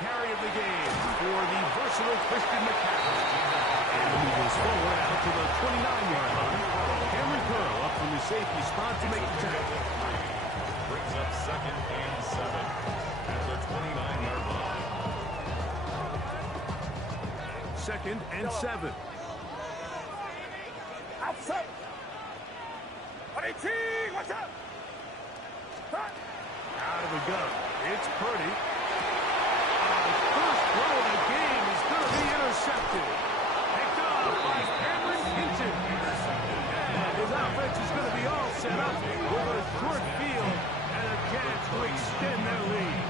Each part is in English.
carry of the game for the versatile Christian McCaffrey. And moves forward out to the 29-yard line. Cameron Curl up from the safety spot to make the tackle. Brings up 2nd and 7 at the 29-yard line. 2nd and 7. Outside. 18, what's up? Out of the gun. It's Purdy. First throw of the game is going to be intercepted. Picked off by Cameron Hinton. And his offense is going to be all set up with a short field and a chance to extend their lead.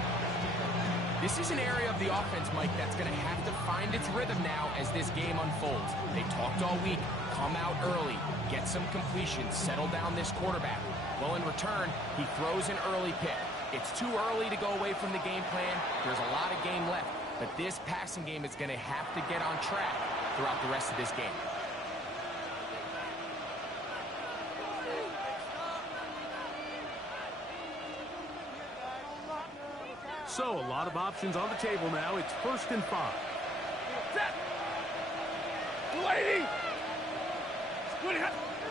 This is an area of the offense, Mike, that's going to have to find its rhythm now as this game unfolds. They talked all week. Come out early. Get some completions. Settle down this quarterback. Well, in return, he throws an early pick. It's too early to go away from the game plan. There's a lot of game left. But this passing game is going to have to get on track throughout the rest of this game. So, a lot of options on the table now. It's 1st and 5. Lady!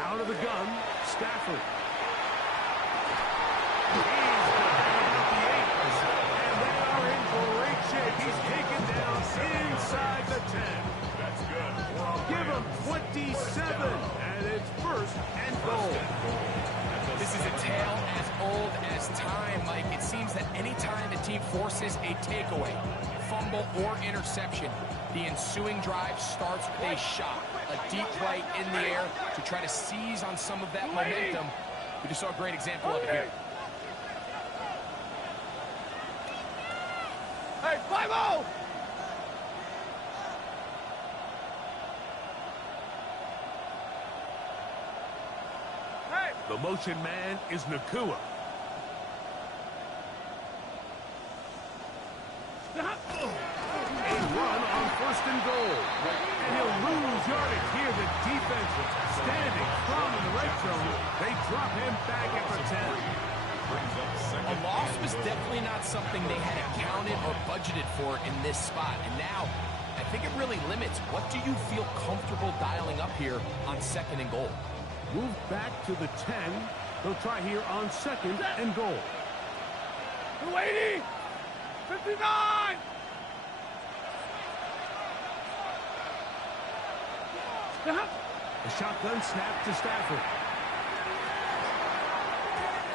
Out of the gun, Stafford. And they are in great shape. He's taken down inside the 10. That's good. Give him 27, and it's 1st and goal. This is a tale as old as time, Mike. It seems that any time a team forces a takeaway, fumble, or interception, the ensuing drive starts with a shot, a deep right in the air to try to seize on some of that momentum. We just saw a great example of it here. Hey, 5-0! The motion man is Nakua. A run on 1st and goal. And he'll lose yardage here. The defense standing strong in the red zone. They drop him back at the 10. Brings up 2nd. A loss was definitely not something they had accounted or budgeted for in this spot. And now, I think it really limits. What do you feel comfortable dialing up here on 2nd and goal? Move back to the 10. They'll try here on 2nd and goal. 280! 59! A shotgun snap to Stafford.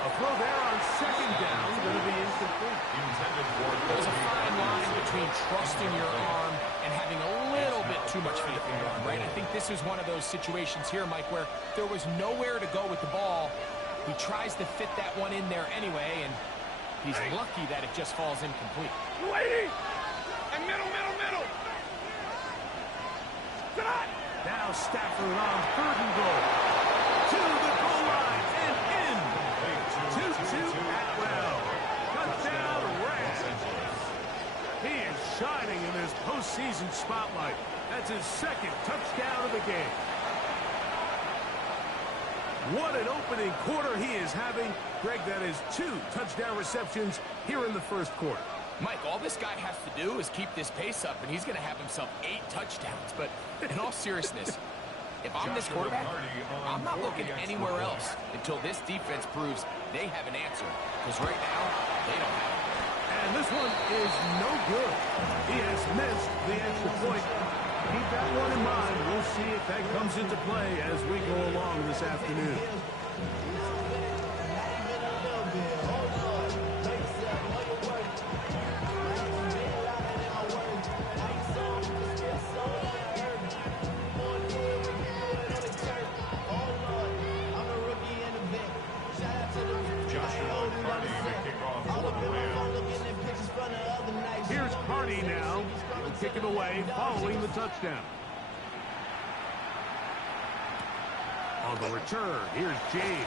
A throw there on 2nd down. Going to be incomplete. There's a fine line between trusting your arm and having a little bit too much faith in your arm, right? I think this is one of those situations here, Mike, where there was nowhere to go with the ball. He tries to fit that one in there anyway, and he's lucky that it just falls incomplete. 280! And middle! Now Stafford on 3rd and goal. To the goal line and in. 2-2 Atwell. Touchdown Rams. He is shining in this postseason spotlight. That's his 2nd touchdown of the game. What an opening quarter he is having. Greg, that is 2 touchdown receptions here in the 1st quarter. Mike, all this guy has to do is keep this pace up, and he's going to have himself 8 touchdowns. But in all seriousness, if I'm this quarterback, I'm not looking anywhere else until this defense proves they have an answer. Because right now, they don't have it. And this one is no good. He has missed the extra point. Keep that one in mind. We'll see if that comes into play as we go along this afternoon. Here's Carney now. He'll kick it away following the touchdown. On the return, here's James.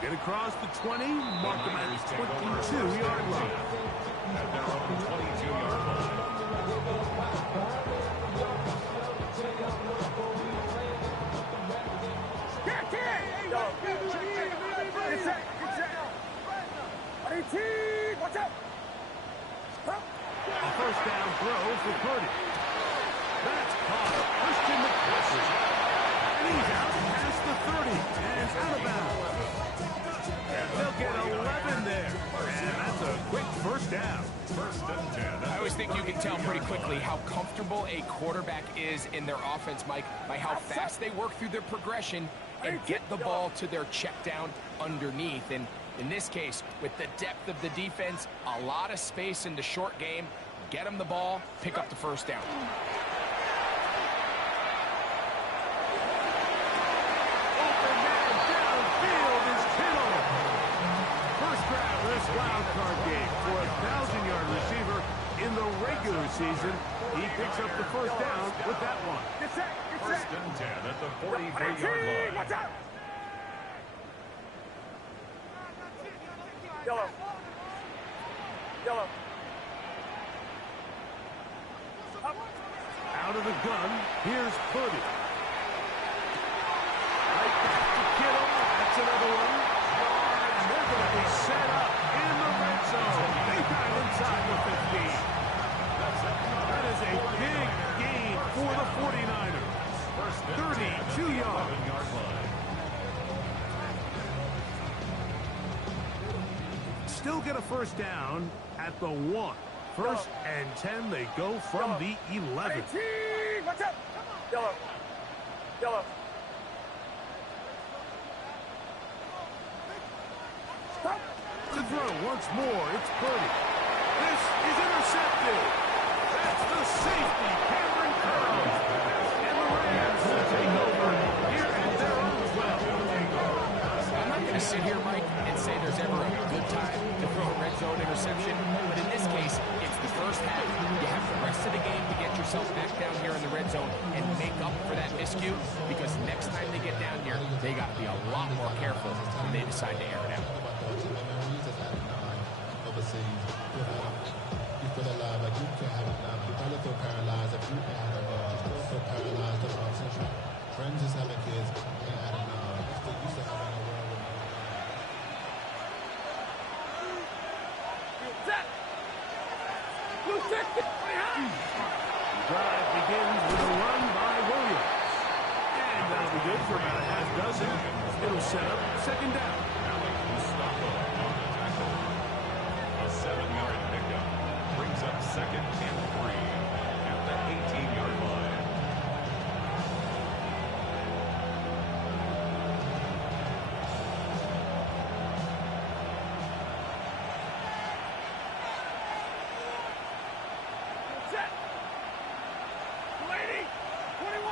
Get across the 20, mark him at his 22-yard line. At their own 22-yard line. Watch out! goes for Purdy. That's caught. Christian McCaffrey. And he's out past the 30 and out of bounds. They'll get 11 there. And that's a quick first down. First and 10. I always think you can tell pretty quickly how comfortable a quarterback is in their offense, Mike, by how fast they work through their progression and get the ball to their check down underneath. And in this case, with the depth of the defense, a lot of space in the short game, get them the ball, pick up the first down. Open man downfield is Kittle. First grab of this wild card game for a 1,000-yard receiver in the regular season. He picks up the first down with that one. First and 10 at the 43-yard line. Watch out! Yellow. Yellow. Out of the gun, here's Purdy. Right back to Kittle. That's another one. And they're going to be set up in the red zone. They got inside the 15. That is a big gain for the 49ers. 32 yards. Still get a first down at the 1. First and 10, they go from the 11. 18! Watch out! Yellow. Yellow. Stop! To throw once more, it's Purdy. This is intercepted. That's the safety, Cameron Curl. And the Rams will take over here at their own 12. I'm not going to sit here, Mike, and say there's ever a good time to throw a red zone interception, but in this case, it's the first half. You have the rest of the game to get yourself back down here in the red zone and make up for that miscue, because next time they get down here, they got to be a lot more careful when they decide to air it out. Friends is having kids, and I don't know. They're used to having a world with Set! Blue 60! Drive begins with a run by Williams. And that'll be good for about a half dozen. It'll set up second down. A 7-yard pickup brings up second and 3 at the 18-yard line. Set! 280! 21!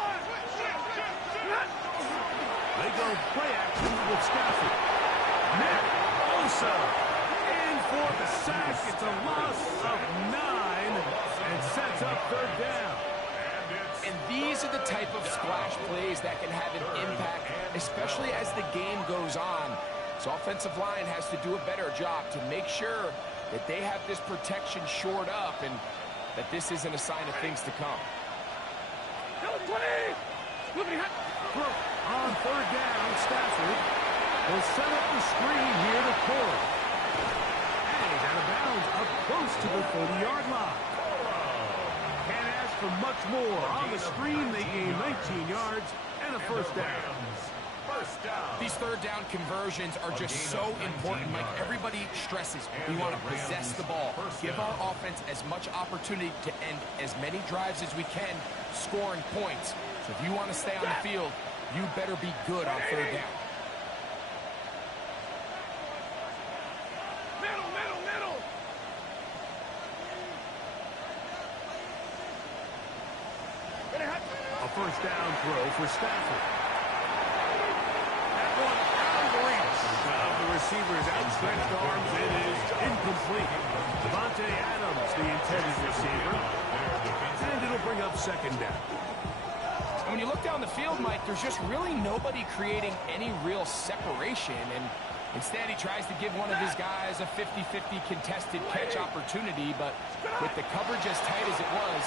They go play action with Stafford. Nick Bosa in for the sack. It's a loss of 9 and sets up third down. And these are the type of splash plays that can have an impact, especially as the game goes on. So offensive line has to do a better job to make sure that they have this protection shored up and that this isn't a sign of things to come. Yellow 20! Looping hot! On third down, Stafford will set up the screen here to Cole. And he's out of bounds up close to the 40-yard line. Can't ask for much more. On the screen, they gain 19 yards and a first down. These third down conversions are just so important, Mike. Everybody stresses we want to possess the ball, give our offense as much opportunity to end as many drives as we can, scoring points. So if you want to stay on the field, you better be good on third down. Middle, middle, middle! Ready, hot! A first down throw for Stafford. That one out of reach of the receiver's outstretched arms. It is incomplete. Devontae Adams, the intended receiver. And it'll bring up second down. And when you look down the field, Mike, there's just really nobody creating any real separation. And instead, he tries to give one of his guys a 50-50 contested catch opportunity. But with the coverage as tight as it was,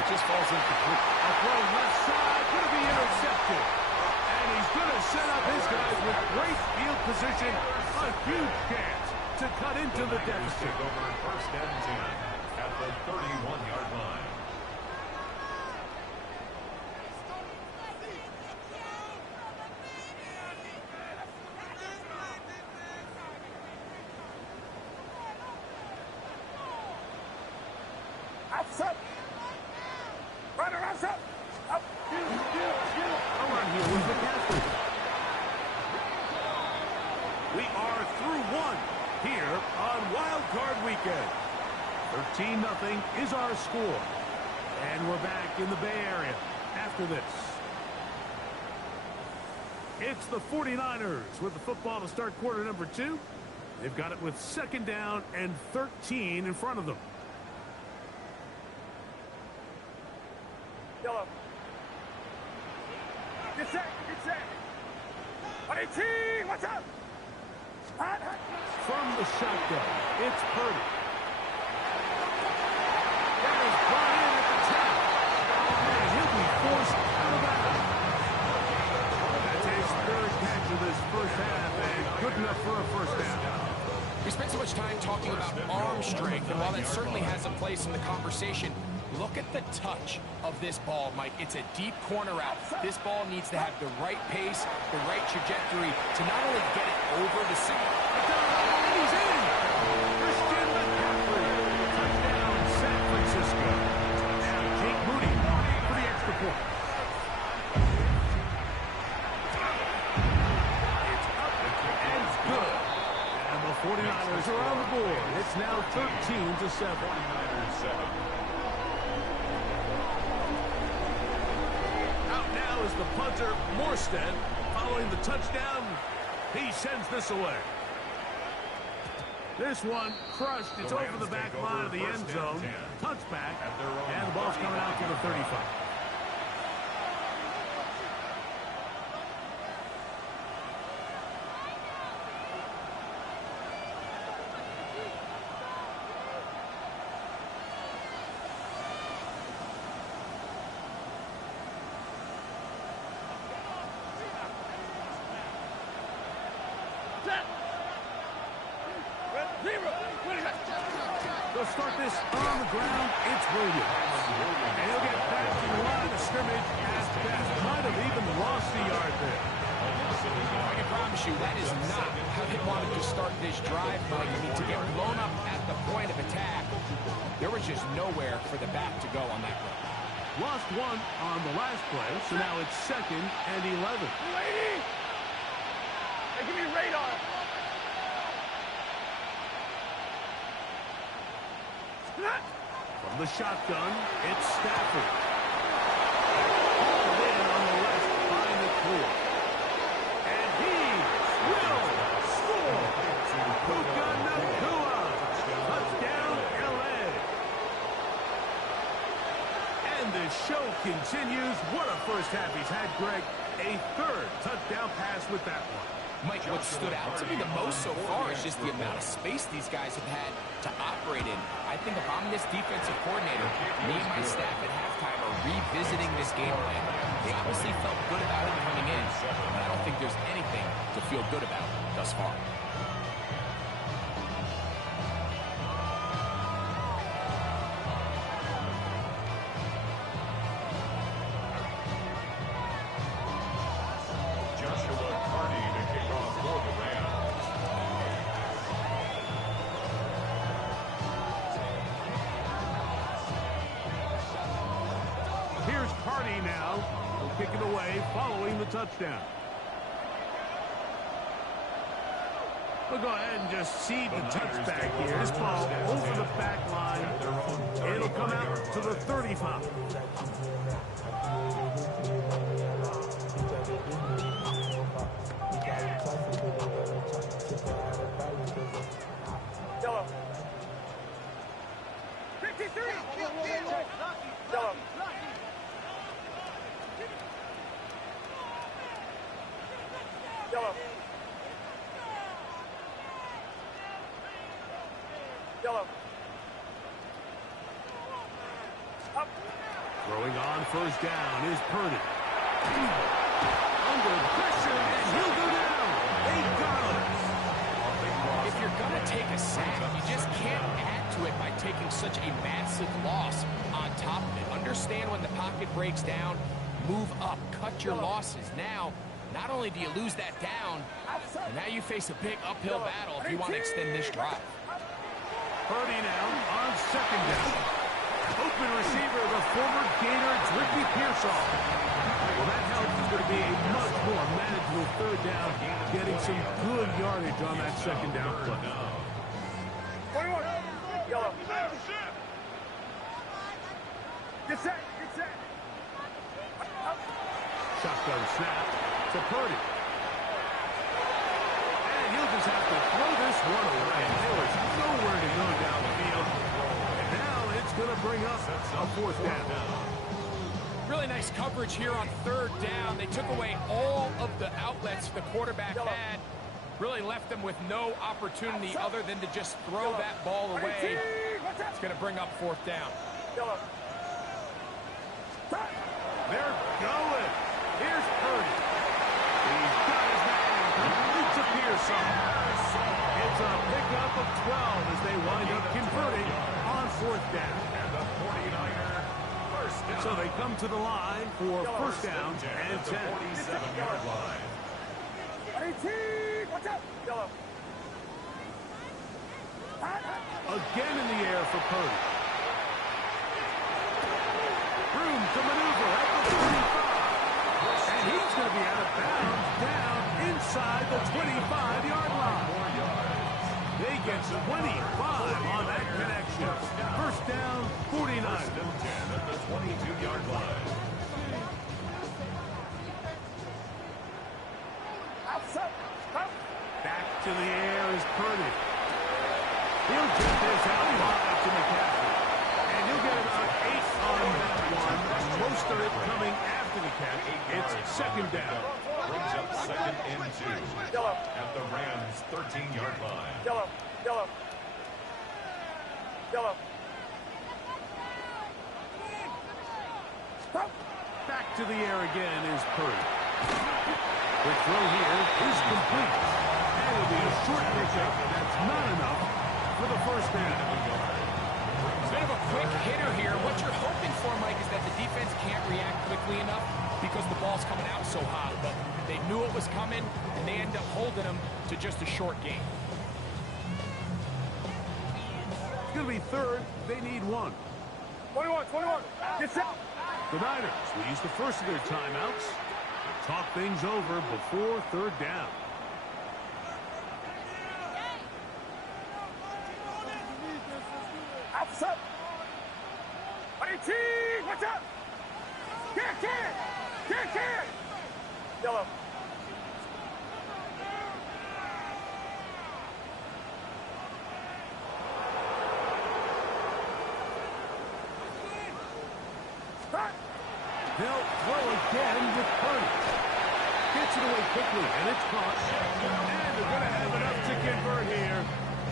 it just falls incomplete. A throw left side, going to be intercepted. And he's going to set up his guys with great field position. A huge chance to cut into the deficit. Over first and 10 at the 31-yard line. Up. Runner, up. Up. Come on here with McCaffrey. We are through one here on Wild Card Weekend. 13-0 is our score. And we're back in the Bay Area after this. It's the 49ers with the football to start quarter number 2. They've got it with 2nd down and 13 in front of them. Yellow. Get set. 18, what's up? Hot. From the shotgun, it's Purdy. That is brought in at the 10. And he'll be forced out of bounds. That's his 3rd catch of this first half, and good enough for a first down. We spent so much time talking about arm strength, and while that certainly has a place in the conversation, look at the touch of this ball, Mike. It's a deep corner route. This ball needs to have the right pace, the right trajectory to not only get it over the second. He's in! Christian McCaffrey. Touchdown, San Francisco. Now Jake Moody for the extra point. It's up and it's good. And the 49ers are on the board. It's now 13-7. 49ers 7. Out now is the punter, Morstead. Following the touchdown, he sends this away. This one crushed. It's over the back line of the end zone. Touchback, and the ball's coming out to the 35. They'll start this on the ground. It's Williams. And he'll get back to the line of scrimmage as best. Might have even lost a yard there. I can promise you that is not how they wanted to start this drive, Mike. I mean, to get blown up at the point of attack, there was just nowhere for the back to go on that run. Lost one on the last play, so now it's 2nd and 11. Lady! Hey, give me radar. From the shotgun, it's Stafford. Pulled in on the left by McCool. And he will score. Puka Nakua. Touchdown, LA. And the show continues. What a first half he's had, Greg. A 3rd touchdown pass with that one. Mike, what stood out to me the most so far is just the amount of space these guys have had to operate in. I think if I'm this defensive coordinator, me and my staff at halftime are revisiting this game plan. They obviously felt good about it coming in, but I don't think there's anything to feel good about thus far. Here's Cardi now. He'll kick it away following the touchdown. We'll go ahead and just cede the touchback here. This ball over the back line. It'll come out to the 35. Yellow. 53. Yellow. Yellow. Yellow. Up. Throwing on first down is Purdy. Under pressure, and he'll go down. They got him. If you're going to take a sack, you just can't add to it by taking such a massive loss on top of it. Understand when the pocket breaks down, move up, cut your losses. Now, not only do you lose that down, but now you face a big uphill battle if you want to extend this drive. Purdy now on second down. Open receiver, the former Gator, Ricky Pearsall. Well, that help is going to be a much more manageable third down, getting some good yardage on that second down play. 21. Yellow. Get set. Get set. Shotgun snap to Purdy. And he'll just have to throw this one away. There was nowhere to go down the field. And now it's going to bring up a fourth down. Really nice coverage here on third down. They took away all of the outlets the quarterback had. Really left them with no opportunity other than to just throw that ball away. It's going to bring up fourth down. They're going. Here's Purdy. He's got his man. Complete to Pearson. It's a pickup of 12 as they wind up converting on fourth down. And the 49er first down. So they come to the line for first down and 10. 47-yard line. 18. Watch out. Yellow. Again in the air for Purdy. Room to maneuver at the 35. And he's going to be out of bounds down inside the 25-yard line. They get 25 on that connection. First down, 49. First and 10 at the 22-yard line. Back to the air is Purdy. He'll get this out wide to McCaffrey. And he'll get about 8 on that one. Most of it coming after the catch. It's second down. Brings up second and 2 Yellow. at the Rams' 13-yard line. Yellow. Yellow. Yellow. Back to the air again is Purdy. The throw here is complete. And it'll be a short pickup. That's not enough for the first down. Bit of a quick hitter here. What you're hoping for, Mike, is that the defense can't react quickly enough because the ball's coming out so hot. But they knew it was coming, and they end up holding them to just a short game. It's going to be third. They need one. 21. Get set. The Niners will use the first of their timeouts to talk things over before third down. Outside. 18. Watch out. Can't. Yellow. They'll throw again with Purdy. Gets it away quickly, and it's caught. And they're going to have enough to convert here.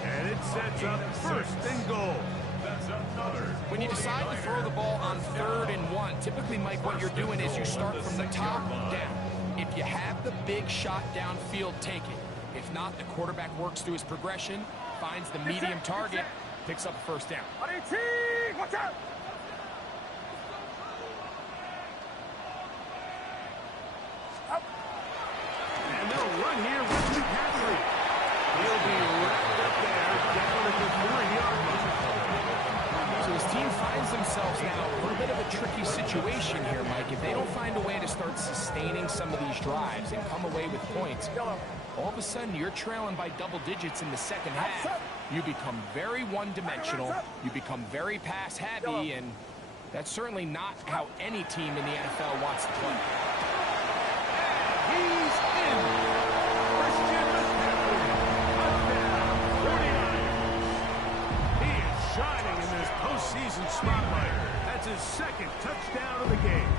And it sets up first and goal. That's another. When you decide to throw the ball on 3rd and 1, typically, Mike, what you're doing is you start from the top down. If you have the big shot downfield, take it. If not, the quarterback works through his progression, finds the medium target, picks up a first down. 18. Watch out. And they'll run here with McCaffrey. He'll be wrapped up there down at the 3-yard line. So his team finds themselves now in a little bit of a tricky situation here, Mike. If they don't find a way to start sustaining some of these drives and come away with points, all of a sudden you're trailing by double digits in the second half. You become very one-dimensional. You become very pass-heavy, and that's certainly not how any team in the NFL wants to play. He's in. Christian McCaffrey. Touchdown, 49ers. He is shining in this postseason spotlight. That's his second touchdown of the game.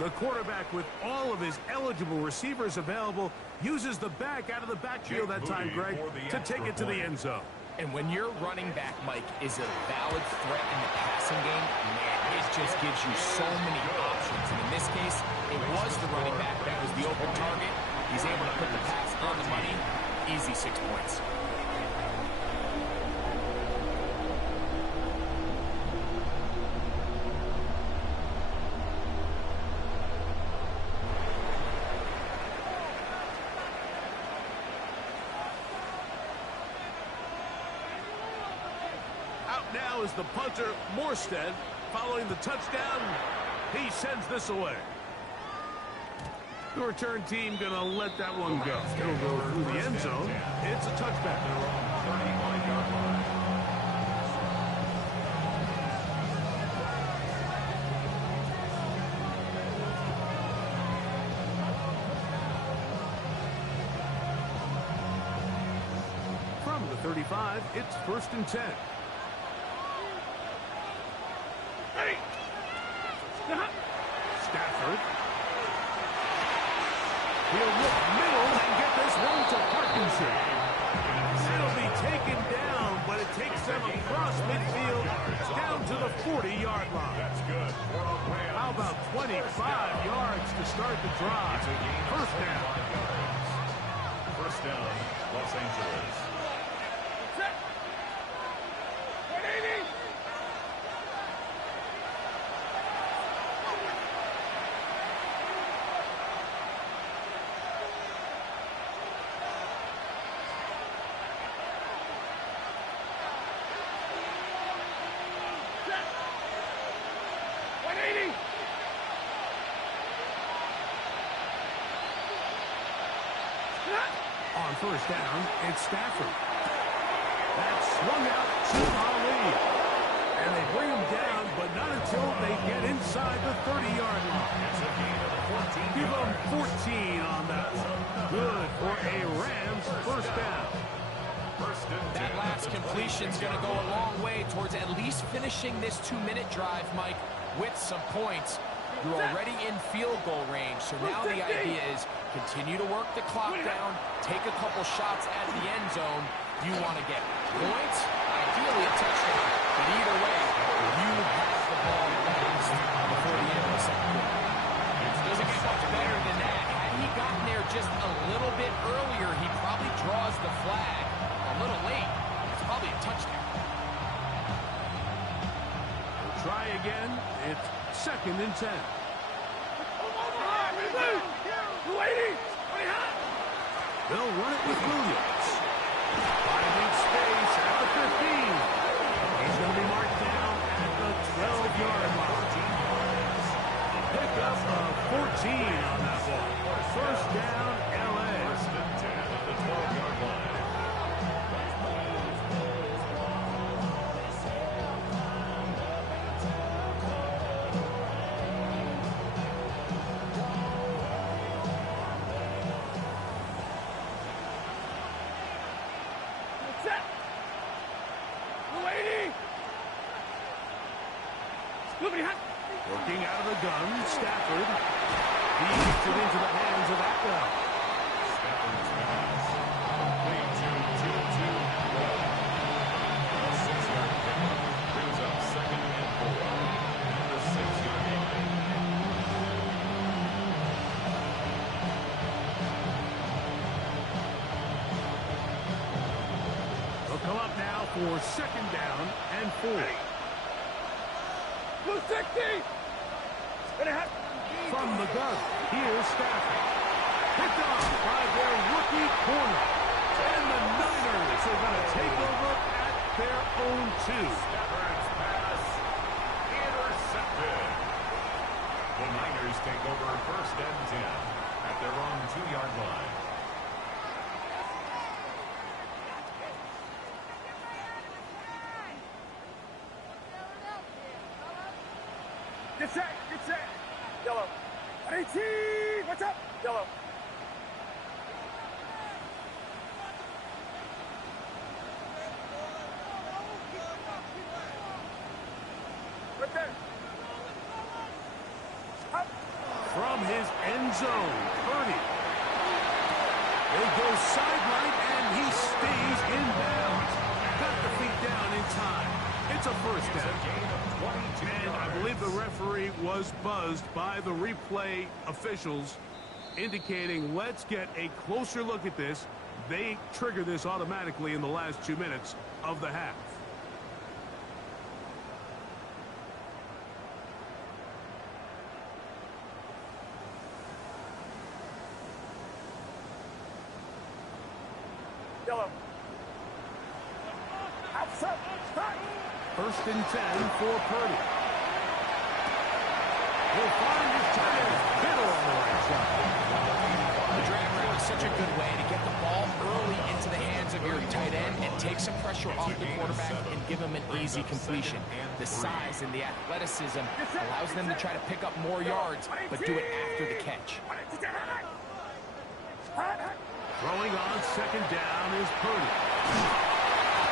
The quarterback, with all of his eligible receivers available, uses the back out of the backfield that time, Greg, to take it to the end zone. And when your running back, Mike, is a valid threat in the passing game, man, it just gives you so many options. And in this case, it was the running back that was the open target. He's able to put the pass on the money. Easy 6 points. Out now is the punter, Morstead. Following the touchdown, he sends this away. The return team going to let that one go. It'll go through the end zone. It's a touchback. From the 35, it's 1st and 10. Stafford. He'll look middle and get this one to Parkinson. It'll be taken down, but it takes them across midfield down to the 40-yard line. That's good. How about 25 yards to start the drive? First down. First down, Los Angeles. On first down, it's Stafford. That's swung out to Ali. And they bring him down, but not until they get inside the 30-yard line. Give them 14 on that one. Good for a Rams first down. That last completion's going to go a long way towards at least finishing this 2-minute drive, Mike, with some points. You're already in field goal range, so now the idea is continue to work the clock down, take a couple shots at the end zone. You want to get points, ideally a touchdown, but either way, you have the ball lost before the end of the second quarter. It doesn't get much better than that. Had he gotten there just a little bit earlier, he probably draws the flag a little late. It's probably a touchdown. We'll try again. It's 2nd and 10. They'll run it with Williams. Finding space at the 15. He's going to be marked down at the 12-yard line. Pickup of 14 on that one. First down, LA. First and 10 at the 12-yard line. Working out of the gun, Stafford. He gets it into the hands of Atwell. Stafford's pass. Complete to 2-2 Atwell. A 6-yard pickup brings up 2nd and 4 at the 6-yard line. They'll come up now for 2nd down and 4. Blue 60! From the gun, here's Stafford. Picked off by their rookie corner. And the Niners are going to take over at their own 2. Stafford's pass intercepted. The Niners take over 1st and 10 at their own 2-yard line. Get set! Get set! Yellow. 18! What's up? Yellow. Right there. Up. From his end zone, Purdy. They go sideline, and he stays in bounds. Got the feet down in time. It's a first down. And I believe the referee was buzzed by the replay officials, indicating let's get a closer look at this. They trigger this automatically in the last 2 minutes of the half. Yellow. Outside. Start. First and 10 for Purdy. He'll find his tight end, Kittle on the right side. The drag route is such a good way to get the ball early into the hands of your tight end and take some pressure off the quarterback and give him an easy completion. The size and the athleticism allows them to try to pick up more yards, but do it after the catch. Throwing on second down is Purdy.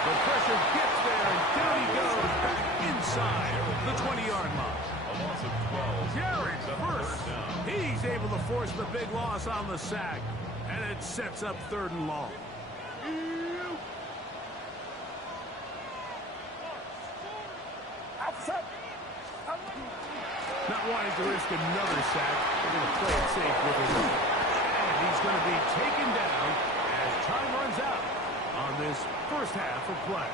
The pressure gets there, and down he goes back inside the 20-yard line. A loss of 12. Jared first. He's able to force the big loss on the sack, and it sets up 3rd and long. Not wanting to risk another sack, they're going to play it safe with him. And he's going to be taken down as time runs out on this first half of play.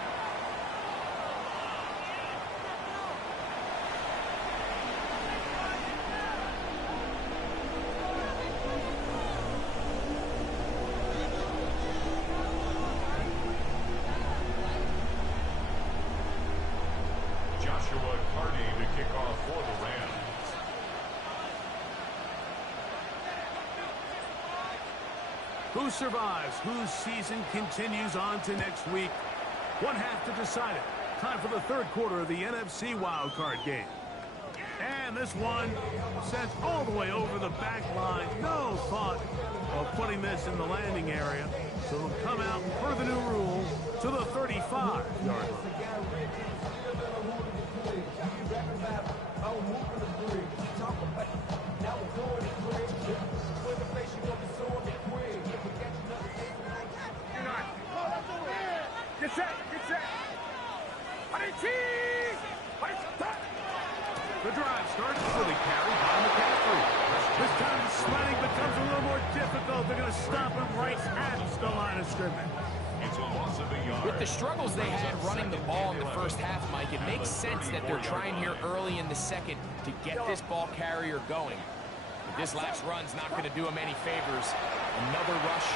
Joshua Carney to kick off for the Rams. Who survives? Whose season continues on to next week? One half to decide it. Time for the 3rd quarter of the NFC wildcard game. And this one sent all the way over the back line. No thought of putting this in the landing area. So it'll come out per the new rule to the 35-yard line. Get set, get set. The drive starts with a carry by McCaffrey. This time the sliding becomes a little more difficult. They're going to stop him right at the line of scrimmage. It's a loss of a yard. With the struggles they had running the ball in the first half, Mike, it makes sense that they're trying here early in the second to get this ball carrier going. But this last run's not going to do him any favors. Another rush,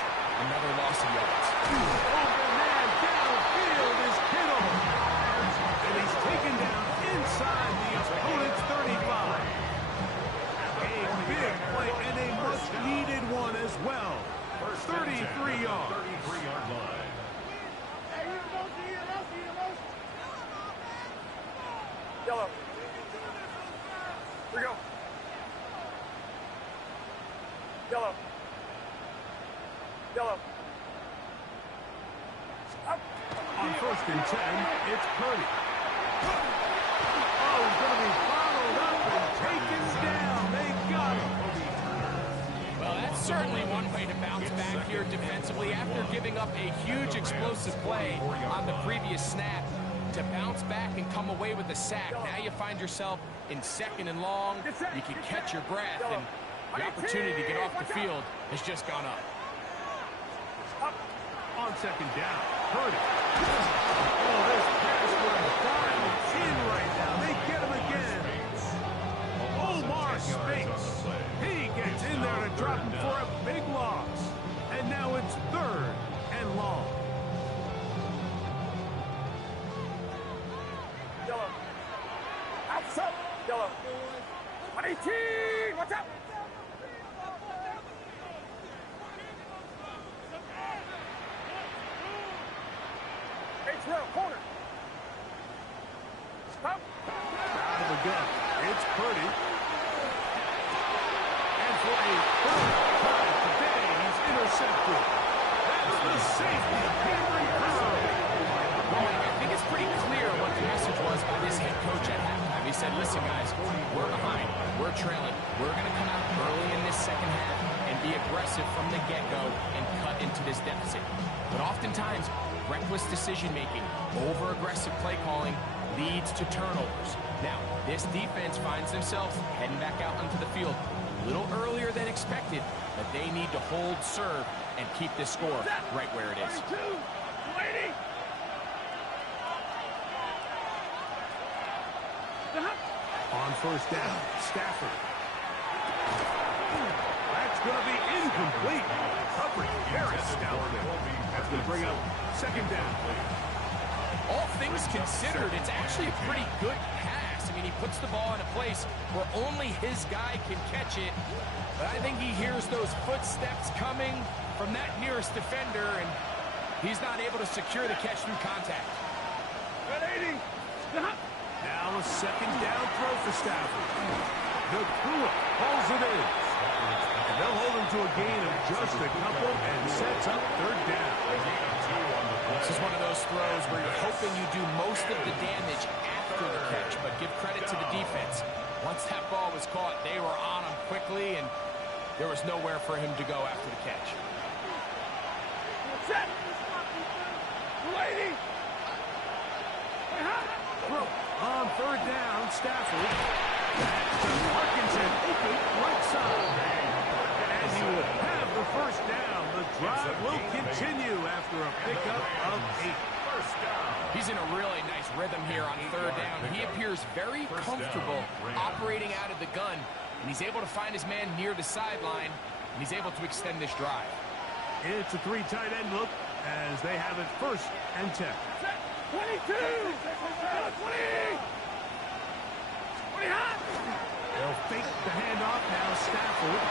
another loss of yards. Open man downfield is Kittle. And he's taken down inside the opponent's 35. A big play and a much-needed one as well. 33 yards. 33-yard line. Yellow. Here we go. Yellow. Yellow. Up. On 1st and 10, it's Purdy. Oh, he's going to be followed up and taken down. They got him. Well, that's certainly one way to bounce back here defensively after giving up a huge explosive play on the previous snap. To bounce back and come away with a sack, now you find yourself in 2nd and long. You can catch your breath, and the opportunity to get off the field has just gone up. On 2nd down, Purdy. Oh, this pass will dialed in right now. They get him again. Omar Spinks. He gets in there to drop him for a big loss. And now it's 3rd and long. Yellow. Outside. Yellow. 118. Watch out. H-Rail, corner. Stop. Out of the gun. It's Purdy. And for a 3rd time today, he's intercepted. That's the safety, Cameron Curl. Well, Mike, I think it's pretty clear what the message was by this head coach at halftime. He said, listen, guys, we're behind. We're trailing. We're going to come out early in this second half and be aggressive from the get-go and cut into this deficit. But oftentimes, reckless decision-making, over-aggressive play calling leads to turnovers. Now, this defense finds themselves heading back out onto the field a little earlier than expected, but they need to hold serve and keep this score right where it is. 280. On 1st down, Stafford. That's going to be incomplete. Coverage very stout. That's going to bring up 2nd down. all things considered, it's actually a pretty good pass. I mean, he puts the ball in a place where only his guy can catch it. But I think he hears those footsteps coming from that nearest defender, and he's not able to secure the catch through contact. Now a second down throw for Stafford. Nakua pulls it in. And they'll hold him to a gain of just a couple and sets up third down. This is one of those throws where you're hoping you do most of the damage after the catch, but give credit to the defense. Once that ball was caught, they were on him quickly, and there was nowhere for him to go after the catch. Set. Lady. On third down, Stafford. Parkinson open right side. And he will have the first down. The drive will continue after a pickup of 8. First down. He's in a really nice rhythm here on third down. He appears very comfortable operating out of the gun, and he's able to find his man near the sideline, and he's able to extend this drive. It's a 3 tight end look as they have it first and 10. 22. 20. They'll fake the handoff now, Stafford.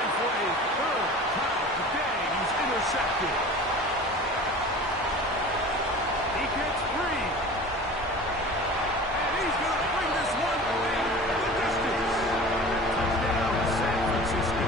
And for a third time today, he's intercepted. He gets free. And he's going to bring this one away the distance. Touchdown, San Francisco.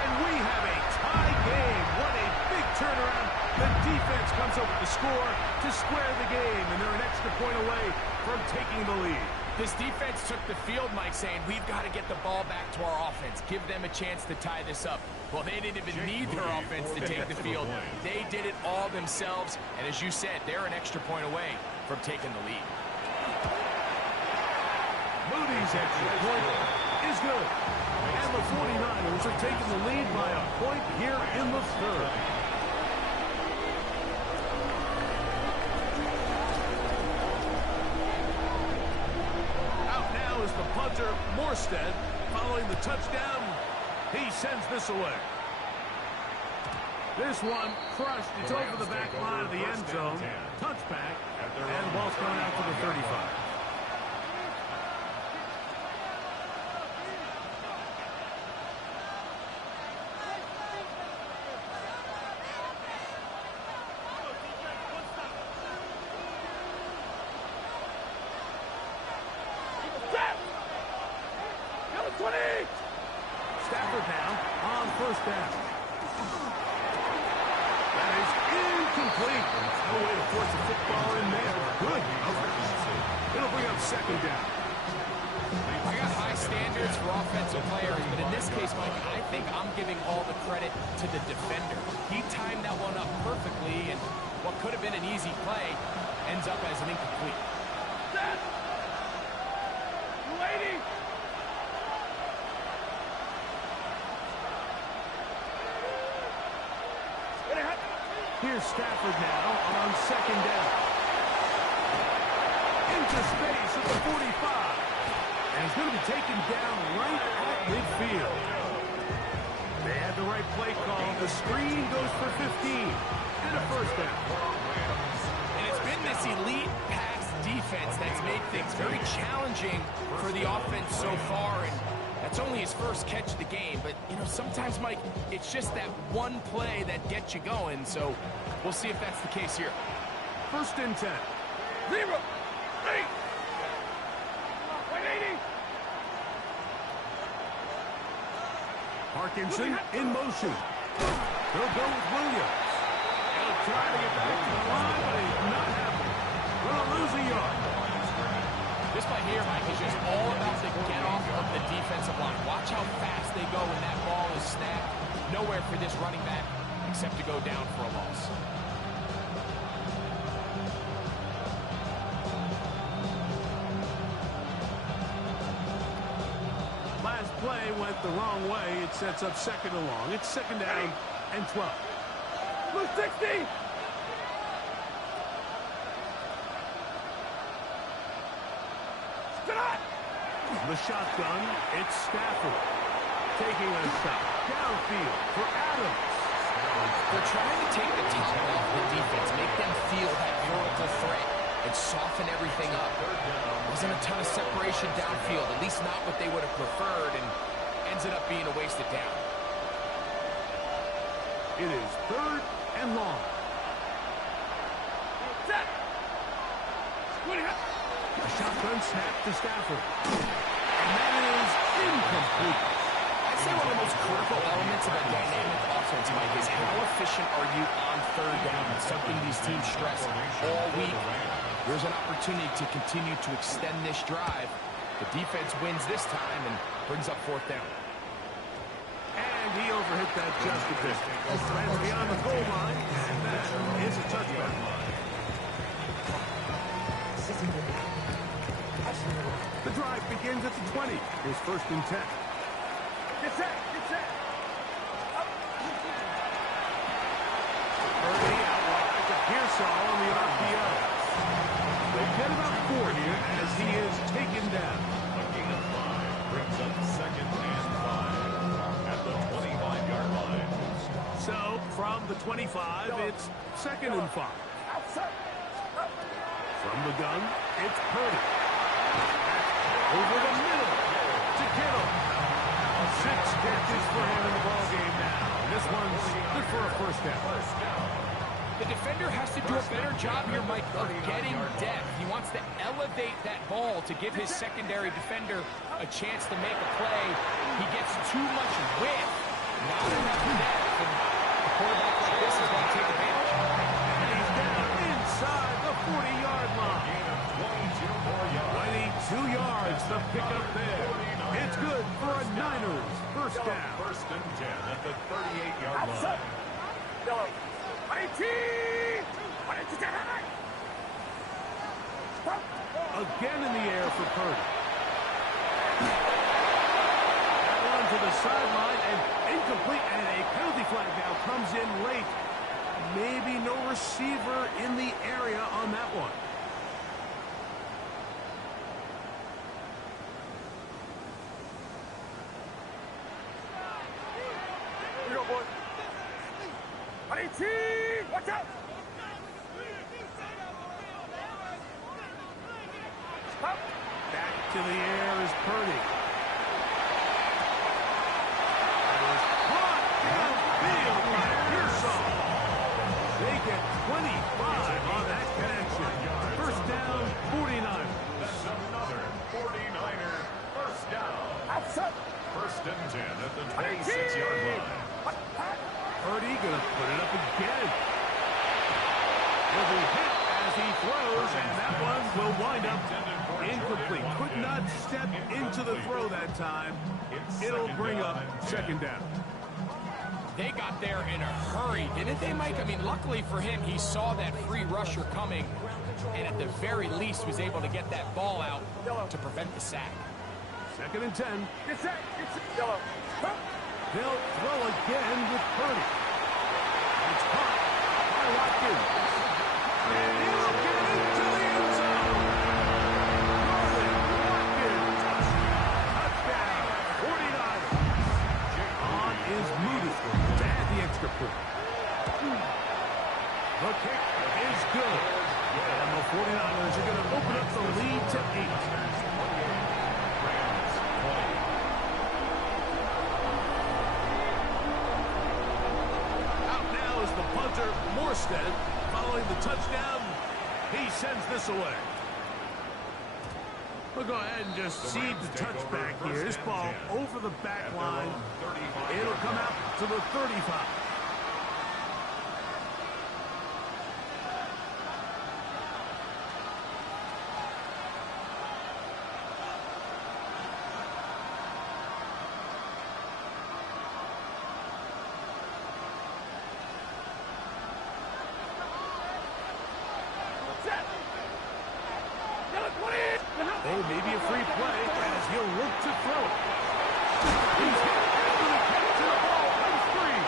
And we have a tie game. What a big turnaround. The defense comes up with the score to square the game, and they're an extra point away from taking the lead. This defense took the field, Mike, saying, we've got to get the ball back to our offense. Give them a chance to tie this up. Well, they didn't even need their offense to take the field. They did it all themselves, and as you said, they're an extra point away from taking the lead. Moody's extra point is good. And the 49ers are taking the lead by a point here in the third. Is the punter, Morstead. Following the touchdown, he sends this away. This one crushed. It's over the back line of the end zone. Touchback, and the ball's going out to the 35. Stafford now on first down. That is incomplete. No way to force the football in there. Good. It'll bring up second down. I got high standards for offensive players, but in this case, Mike, I think I'm giving all the credit to the defender. He timed that one up perfectly, and what could have been an easy play ends up as an incomplete. Lady. Here's Stafford now on second down. Into space at the 45. And he's going to be taken down right at midfield. They had the right play call. The screen goes for 15. And a first down. And it's been this elite pass defense that's made things very challenging for the offense so far. And that's only his first catch of the game, but, you know, sometimes, Mike, it's just that one play that gets you going, so we'll see if that's the case here. First and 10. 0. 8. 180. Parkinson in motion. They'll go with Williams. He'll try to get back to the line, but he's not happening. Going to lose a yard. This play here, Mike, is just all about the get-off of the defensive line. Watch how fast they go when that ball is snapped. Nowhere for this running back except to go down for a loss. Last play went the wrong way. It sets up second and long. It's second down and 12. Blue 60. The shotgun, it's Stafford. Taking a shot downfield for Adams. They're trying to take the top off the defense, make them feel that vertical threat, and soften everything up. Wasn't a ton of separation downfield, at least not what they would have preferred, and ends up being a wasted down. It is 3rd and long. A shotgun snap to Stafford. And that is incomplete. I'd say one of the most critical elements of a dynamic offense, Mike, is how efficient are you on 3rd down? It's something these teams stress all week. There's an opportunity to continue to extend this drive. The defense wins this time and brings up 4th down. And he overhit that just a bit. Ran beyond the goal line, and that is a touchdown. The drive begins at the 20. Here's 1st and 10. Get set, get set. Purdy out wide to Pearsall on the RPO. They get about 4 here as he is taken down. A gain of 5 brings up 2nd and 5 at the 25-yard line. So, from the 25, it's 2nd and 5. Outside. From the gun, it's Purdy. Over the middle to Kittle. 6 catches for him in the ballgame now. This one's good for a 1st down. The defender has to do a better job here, Mike, of getting depth. He wants to elevate that ball to give his secondary defender a chance to make a play. He gets too much width, not enough depth, and a quarterback like this is going to take advantage. And he's down inside the 40-yard line. Gain of 22 more yards. 22 yards, the pickup there. It's good for a Niners 1st down. 1st and 10 at the 38-yard Outside. line. Yellow. 22. Again in the air for Purdy. That one to the sideline and incomplete, and a penalty flag now comes in late. Maybe no receiver in the area on that one. Here we go, boys. 22. Watch out. Back to the air is Purdy. Caught downfield by Pearsall. They get 25 on that connection. 1st down, 49ers. That's another 49er 1st down. Outside. 1st and 10 at the 26-yard line. Purdy gonna put it up again. He'll be hit as he throws, and that one will wind up incomplete. Could not step into the throw that time. It'll bring up 2nd down. They got there in a hurry, didn't they, Mike? I mean, luckily for him, he saw that free rusher coming, and at the very least was able to get that ball out to prevent the sack. 2nd and 10. Get set, get set. Yellow. They'll throw again with Purdy. It's caught by Watkins. And he'll get into the end zone. Watkins. Touchdown. 49ers. On is Moody to add the extra point. The kick is good. And the 49ers are going to open up the lead to 8. Morstead, following the touchdown, he sends this away. We'll go ahead and just seed the touchback here. This ball over the back line. It'll come out to the 35. Oh, maybe a free play as he'll look to throw it. He's hit after the catch, and the ball comes free.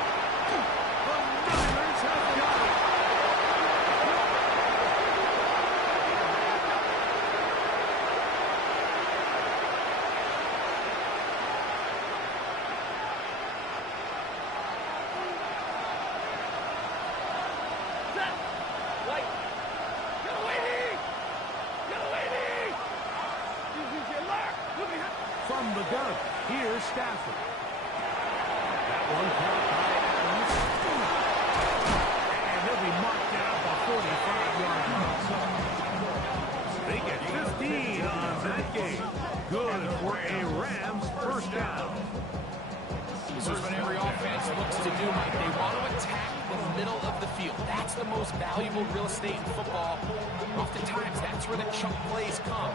from the gun. Here's Stafford. That one caught by Adams. And he'll be marked down for 45 yards. They get 15 on that game. Good for a Rams first down. This is what every offense looks to do, Mike. They want to attack the middle of the field. That's the most valuable real estate in football. Oftentimes, that's where the chunk plays come.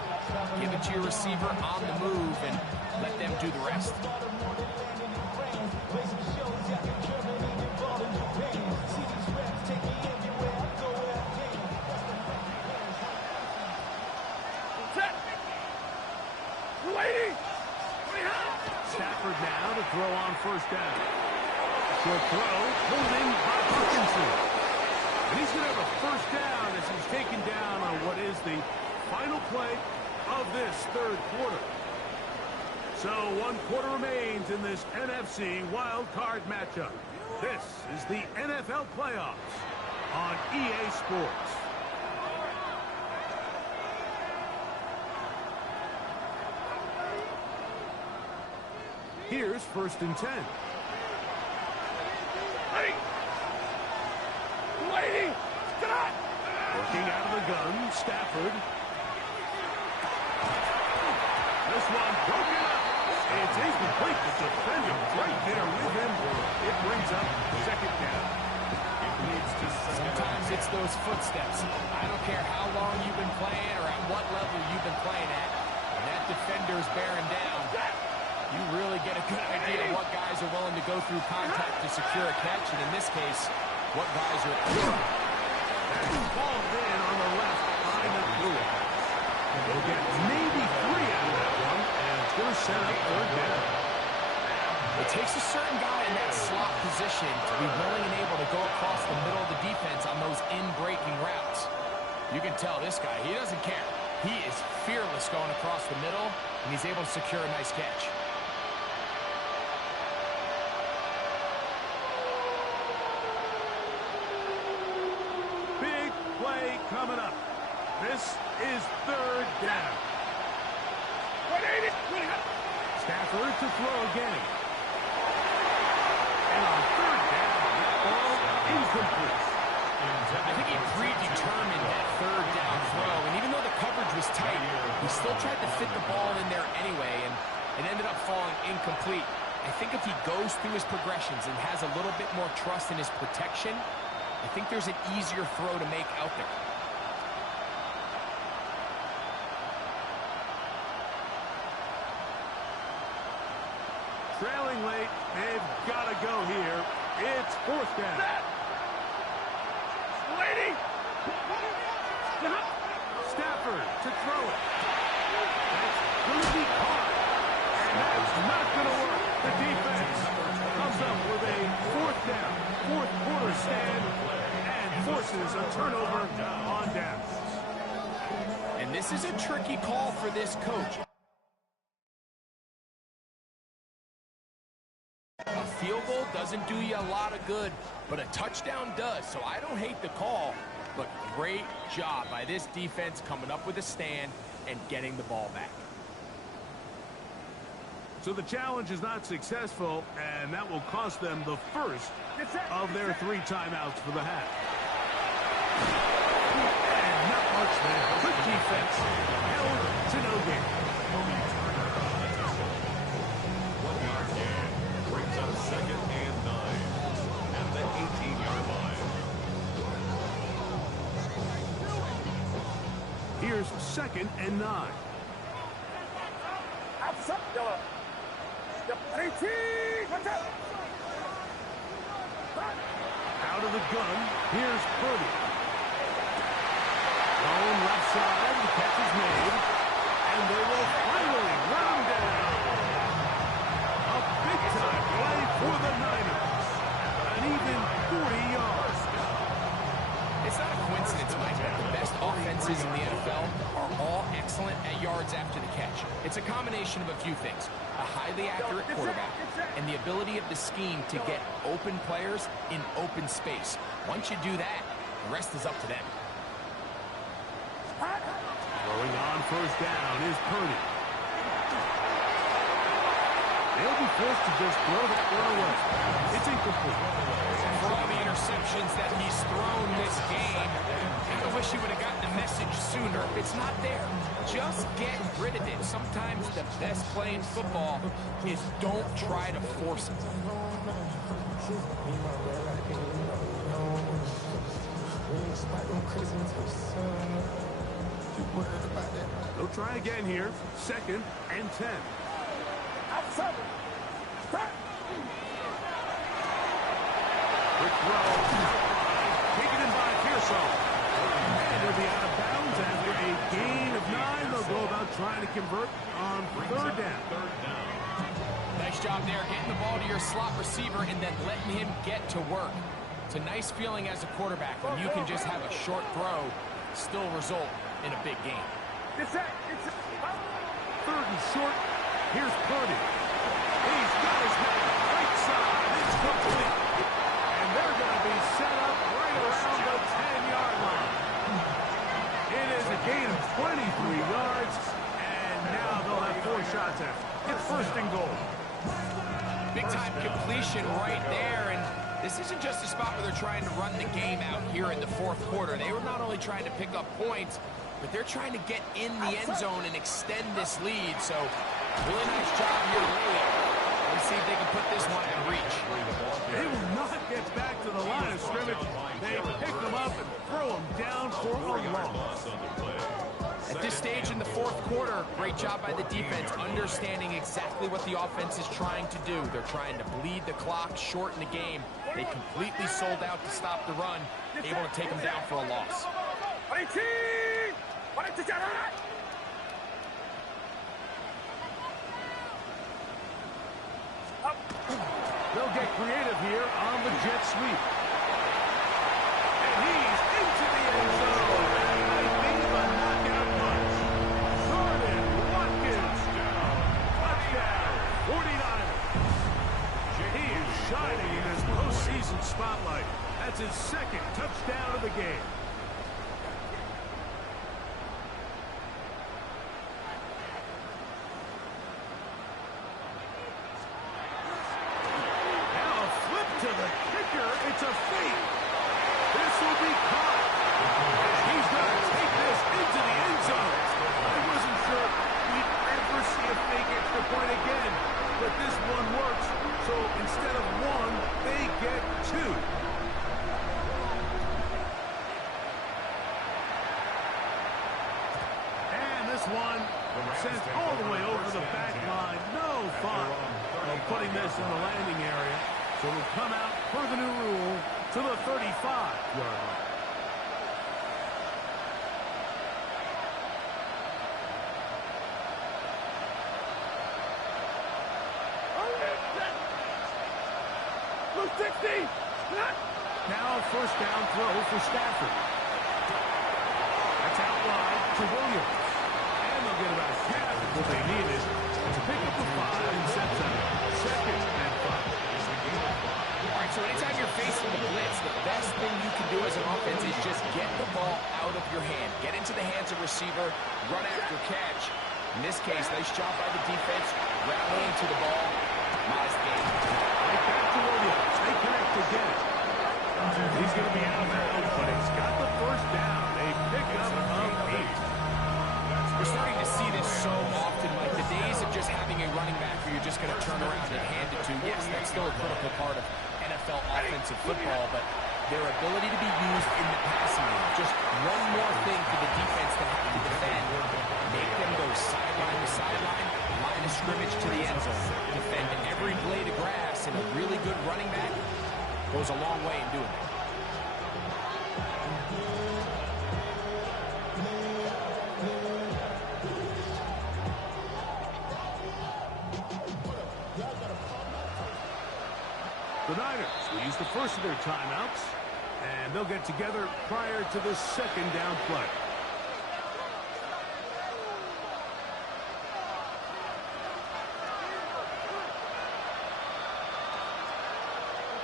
Give it to your receiver on the move and let them do the rest. Stafford now to throw on first down. Short throw, holding by Hutchinson. And he's going to have a first down as he's taken down on what is the final play of this third quarter. So 1 quarter remains in this NFC wild card matchup. This is the NFL playoffs on EA Sports. Here's 1st and 10. Working out of the gun, Stafford. This one broken up. It's incomplete. The defender right there with him. It brings up 2nd down. Sometimes it's those footsteps. I don't care how long you've been playing or at what level you've been playing at. When that defender's bearing down, you really get a good idea of what guys are willing to go through contact to secure a catch, and in this case, what guys are... Balled in on the left behind the blue. We'll get maybe 3 out of that one, and it's going to set up 3rd down. It takes a certain guy in that slot position to be willing and able to go across the middle of the defense on those in-breaking routes. You can tell this guy, he doesn't care. He is fearless going across the middle, and he's able to secure a nice catch. Big play coming up. This is 3rd down. Stafford to throw again. And on 3rd down, that ball incomplete. I think he predetermined that 3rd down throw, and even though the coverage was tight, he still tried to fit the ball in there anyway, and it ended up falling incomplete. I think if he goes through his progressions and has a little bit more trust in his protection, I think there's an easier throw to make out there. Trailing late, they've got to go here. It's 4th down. Stafford to throw it. That's going to be caught. And that's not going to work. The defense comes up with a 4th down, 4th quarter stand, and forces a turnover on downs. And this is a tricky call for this coach. A field goal doesn't do you a lot of good, but a touchdown does. So I don't hate the call, but great job by this defense coming up with a stand and getting the ball back. So the challenge is not successful, and that will cost them the first of their 3 timeouts for the half. And not much there. Good defense. Held to no gain. Brings up 2nd and 9 at the 18-yard line. Here's 2nd and 9. Out of the gun, here's Purdy. Going left side, the catch is made, and they will finally run him down. A big-time play for the Niners. An even 40 yards. It's not a coincidence, Mike, that the best offenses in the NFL are all excellent at yards after the catch. It's a combination of a few things. A highly accurate quarterback and the ability of the scheme to get open players in open space. Once you do that, the rest is up to them. Throwing on first down is Purdy. He'll be forced to just throw that one away. It's incomplete. And for all the interceptions that he's thrown this game, I wish he would have gotten the message sooner. If it's not there, just get rid of it. Sometimes the best play in football is don't try to force it. They'll try again here. 2nd and 10. Outside. Start. Quick throw. Taken in by Pearson. And he'll be out of bounds after a gain of 9. They'll go about trying to convert on 3rd down. Nice job there, getting the ball to your slot receiver and then letting him get to work. It's a nice feeling as a quarterback when you can just have a short throw still result in a big game. It's it. 3rd and short. Here's Purdy. He's got his man right side. It's complete. And they're going to be set up right around the 10-yard line. It is a gain of 23 yards. And now they'll have 4 shots at it. It's 1st and goal. Big-time completion right there, and this isn't just a spot where they're trying to run the game out here in the 4th quarter. They were not only trying to pick up points, but they're trying to get in the end zone and extend this lead. So, really nice job here early. Let's see if they can put this one in reach. They will not get back to the line of scrimmage. They pick them up and throw them down for a loss. At this stage in the 4th quarter, great job by the defense, understanding exactly what the offense is trying to do. They're trying to bleed the clock, shorten the game. They completely sold out to stop the run, able to take them down for a loss. They'll get creative here on the jet sweep. And he's into the end zone. That might be the knockout punch. Jordan Watkins. Touchdown, 49ers. He is shining in this postseason spotlight. That's his 2nd touchdown of the game. To the kicker, it's a fake. This will be caught. And he's going to take this into the end zone. I wasn't sure we'd ever see a fake extra point again, but this one works. So instead of 1, they get 2. And this one sent all the way over the back line. No thought of putting this in the landing area. So we'll come out per the new rule to the 35-yard line. Blue 60. Now a 1st down throw for Stafford. That's out wide to Williams. And they'll get about half of what they needed to pick up the 5 and set them 2nd and 5. All right, so anytime you're facing the blitz, the best thing you can do as an offense is just get the ball out of your hand. Get into the hands of receiver, run after catch. In this case, nice job by the defense, rallying to the ball. Modest game. Right back to Williams. They connect again. He's going to be out of bounds, but he's got the 1st down. A pickup of 8. We're starting to see this so often, like the days of just having a running back where you're just going to turn around and hand it to. Yes, that's still a critical part of NFL offensive football, but their ability to be used in the passing game. Just one more thing for the defense to have to defend. Make them go sideline to sideline, line of scrimmage to the end zone. Defend every blade of grass, and a really good running back goes a long way in doing that. The Niners will use the first of their timeouts, and they'll get together prior to the 2nd down play.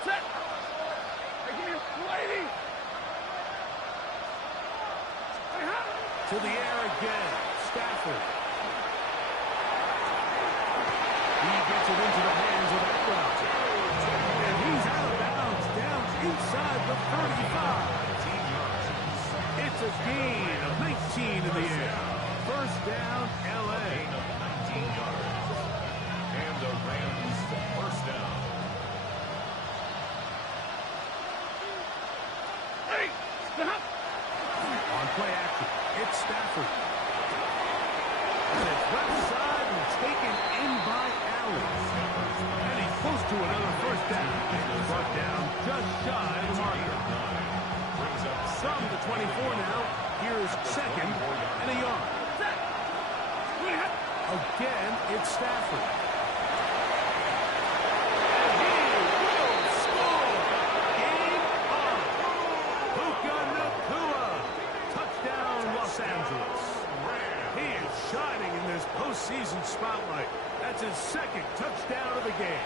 Set. I give you lady. To the air again, Stafford. He gets it into the inside the 35. It's a gain of 19 in the air. First down, LA. Gain of 19 yards. And the Rams first down. Hey, stop. On play action, it's Stafford. And it's left side and taken in by Allen. And he's close to another first down. Brought down just shy of the marker. From the 24 now, here's second and a yard. Again, it's Stafford. And he will score. Game on. Puka Nacua. Touchdown, Los Angeles. He is shining in this postseason spotlight. That's his second touchdown of the game.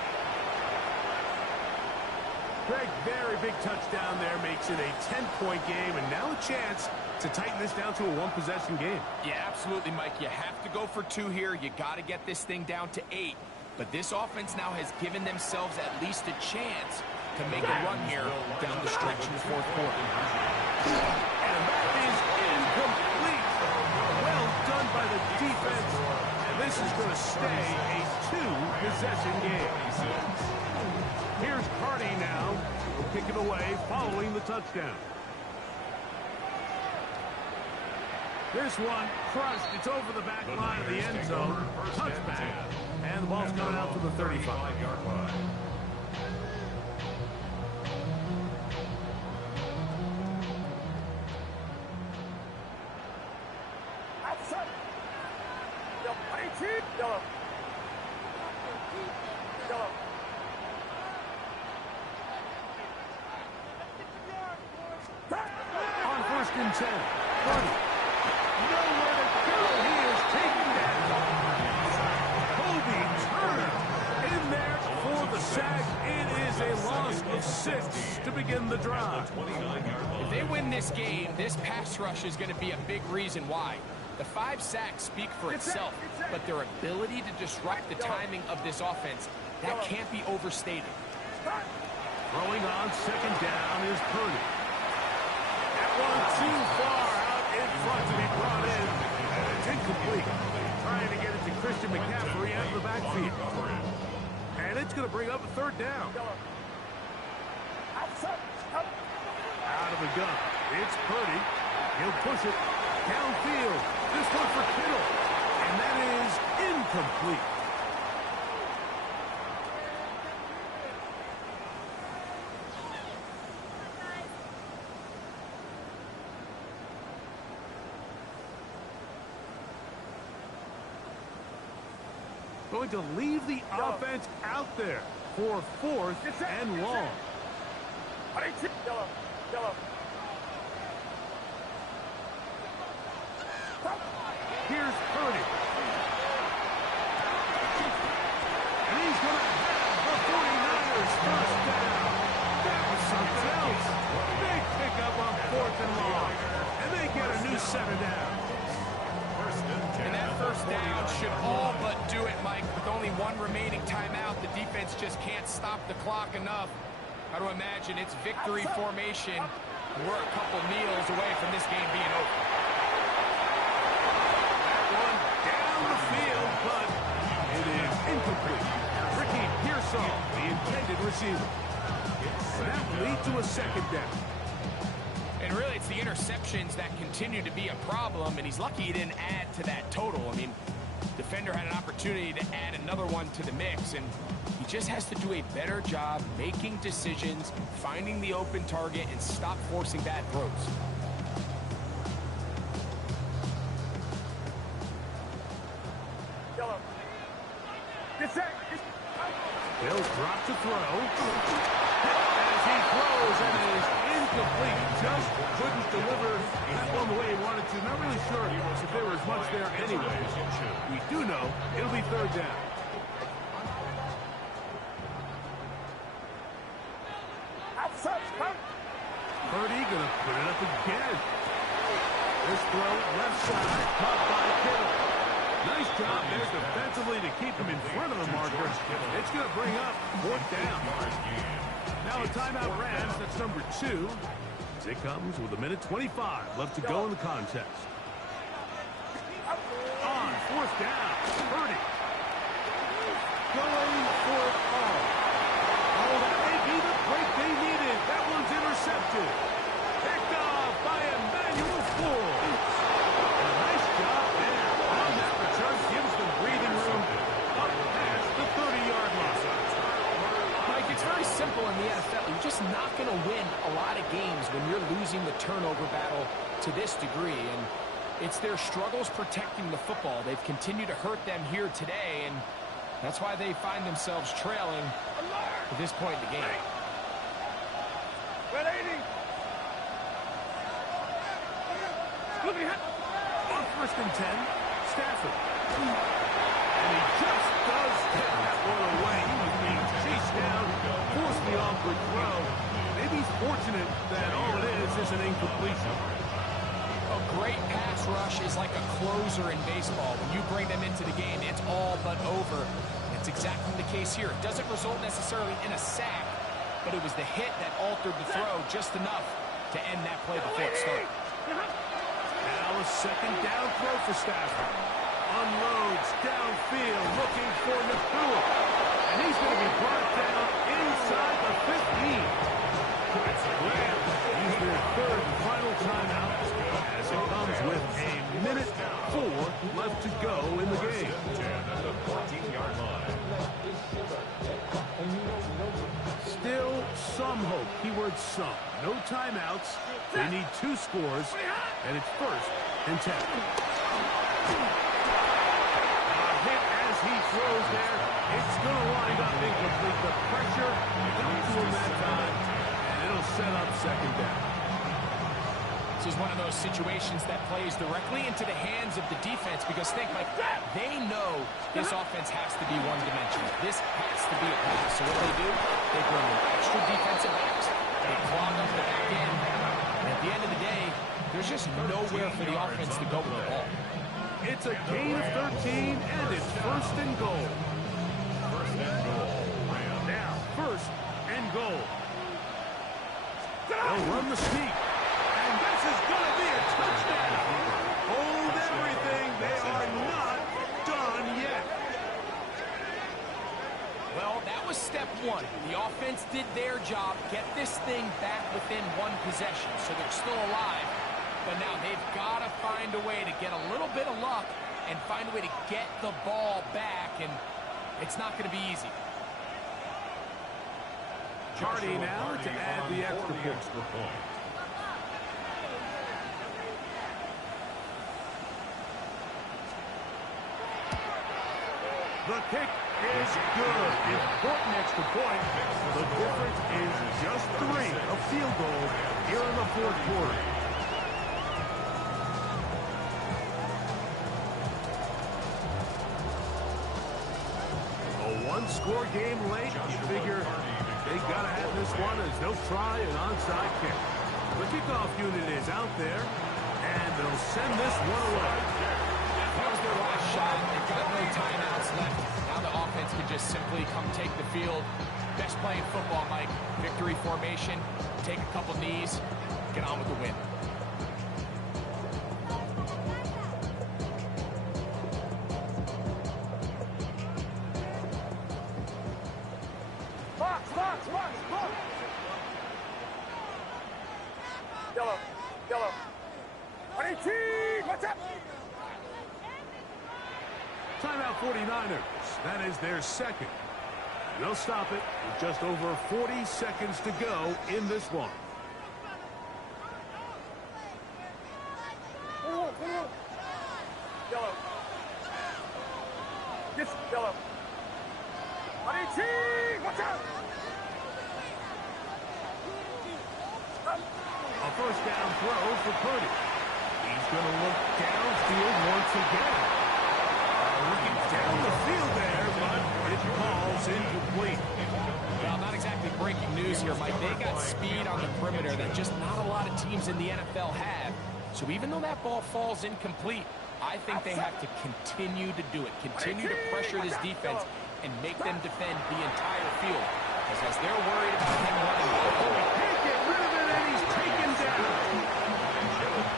Greg, very big touchdown there, makes it a 10-point game, and now a chance to tighten this down to a one-possession game. Yeah, absolutely, Mike. You have to go for 2 here. You got to get this thing down to 8. But this offense now has given themselves at least a chance to make a run here down the stretch in the fourth quarter. And that is incomplete. Well done by the defense, and this is going to stay a 2-possession game. Here's Cardi now. He'll kick it away following the touchdown. This one crushed. It's over the back line of the end zone. Touchback. And the ball's coming out to the 35-yard line. Outside. Yellow. Yellow. Yellow. On first and 10. Cardi. Nowhere to go. He is taken down. Kobe Turner in there for the sack. It is a loss of 6 to begin the drive. If they win this game, this pass rush is going to be a big reason why. The 5 sacks speak for itself, but their ability to disrupt the timing of this offense, that can't be overstated. Throwing on second down is Purdy. That one too far out in front to be brought in. And it's incomplete. Trying to get it to Christian McCaffrey out of the backfield. And it's going to bring up a third down. Out of the gun. It's Purdy. He'll push it downfield. This one for Kittle. And that is incomplete. Going to leave the offense out there for 4th and long. Yellow. Yellow. Here's Purdy. And he's going to have the 49ers first down. That was something else. Big pickup on 4th and long. And they get a new set of downs. And that first down should all but do it, Mike. With only 1 remaining timeout, the defense just can't stop the clock enough. Got to imagine it's victory formation. We're a couple meals away from this game being over. That one down the field, but it is incomplete. Ricky Pearsall, the intended receiver. And that will lead to a second down. And really, it's the interceptions that continue to be a problem, and he's lucky he didn't add to that total. I mean, defender had an opportunity to add another one to the mix, and he just has to do a better job making decisions, finding the open target, and stop forcing bad throws. Yellow. He'll drop to throw. As he throws, and it is incomplete. Just couldn't deliver that one the way he wanted to. Not really sure if there was much there anyway. We do know it'll be third down. Purdy gonna put it up again. This throw left side, caught by Kittle. Nice job there defensively to keep him in front of the marker. It's going to bring up 4th down. Now a timeout Rams, that's number 2. As it comes with 1:25 left to go in the contest. On 4th down, Purdy. Going for it all. Oh, that may be the break they needed. That one's intercepted. Picked off by Emmanuel Ford. Nice job there. On that return gives them breathing room up past the 30-yard line. Mike, it's very simple in the NFL. You're just not going to win a lot of games when you're losing the turnover battle to this degree. And it's their struggles protecting the football. They've continued to hurt them here today, and that's why they find themselves trailing at this point in the game. Red 80. On 1st and 10, Stafford. And he just does hit that one away. He was being chased down, forced the awkward throw. Maybe he's fortunate that all it is an incompletion. A great pass rush is like a closer in baseball. When you bring them into the game, it's all but over. It's exactly the case here. It doesn't result necessarily in a sack, but it was the hit that altered the throw just enough to end that play before it started. Now a 2nd down throw for Stafford. Unloads downfield, looking for Nakua. And he's going to be brought down inside the 15. Rams use their 3rd and final timeout as it comes with 1:04 left to go in the game. 10 at the 14-yard line. Still some hope. Keyword some. No timeouts. They need 2 scores, and it's 1st and 10. Hit as he throws there. It's going to wind up incomplete. The pressure got to him that time, and it'll set up 2nd down. This is one of those situations that plays directly into the hands of the defense because think, like, they know this offense has to be one-dimensional. This has to be a pass. So what do? They bring in extra defensive backs. They clog up the back end. And at the end of the day, there's just nowhere for the offense to go with the ball. It's a gain of 13, and it's 1st and goal. 1st and goal. Rams. Now, 1st and goal. They'll run the sneak. And this is going to be a touchdown. Hold everything. They are not done yet. Well, that was step 1. The offense did their job, get this thing back within 1 possession, so they're still alive. But now they've got to find a way to get a little bit of luck and find a way to get the ball back, and it's not going to be easy. Hardy now to add the extra point. The kick is good. Important extra point. The difference is just 3, a field goal here in the 4th quarter. A 1-score game late. You figure they got to have this one as no try and onside kick. The kickoff unit is out there, and they'll send this one away. That was their last shot. They've got no timeouts left. Now the offense can just simply come take the field. Best play in football, Mike. Victory formation. Take a couple knees. Get on with the win. Box. Yellow. 18. What's up? Timeout 49ers. That is their 2nd. They'll stop it with just over 40 seconds to go in this one. Yellow. Yes, yellow. 18. What's up? A 1st down throw for Purdy. He's going to look downfield once again. Looking down the field there, but it falls incomplete. Well, not exactly breaking news here, Mike. They got speed on the perimeter that just not a lot of teams in the NFL have. So even though that ball falls incomplete, I think they have to continue to do it, continue to pressure this defense and make them defend the entire field. Because as they're worried about him running the ball, Can't get rid of it, and he's taken down.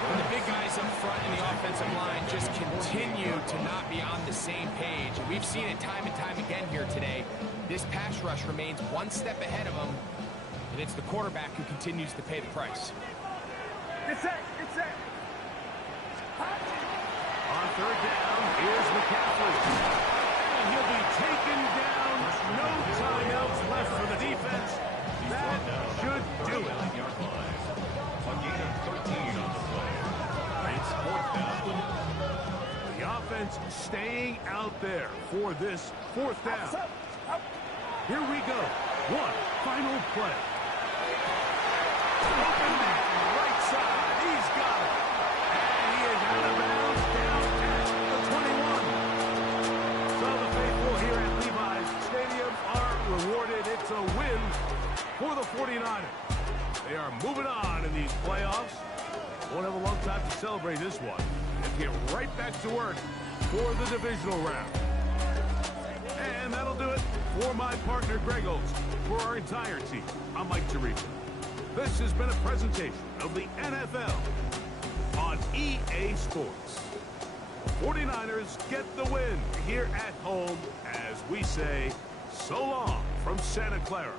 when the big guys up front in the offensive line just continue to not be on the same page. And we've seen it time and time again here today. This pass rush remains one step ahead of them, and it's the quarterback who continues to pay the price. Get set. Get set. On third down, here's McCaffrey. And he'll be taken down. No timeouts left for the defense. That should do it. A gain of 13 on the play. It's fourth down. The offense staying out there for this fourth down. Here we go. One final play. Open man, right side. He's got it. And he is out of bounds down at the 21. So the faithful here at Levi's Stadium are rewarded. It's a win for the 49ers. They are moving on in these playoffs. Won't have a long time to celebrate this one. And get right back to work for the divisional round. And that'll do it for my partner, Greg Olson. For our entire team, I'm Mike Tirico. This has been a presentation of the NFL on EA Sports. The 49ers get the win here at home as we say so long from Santa Clara.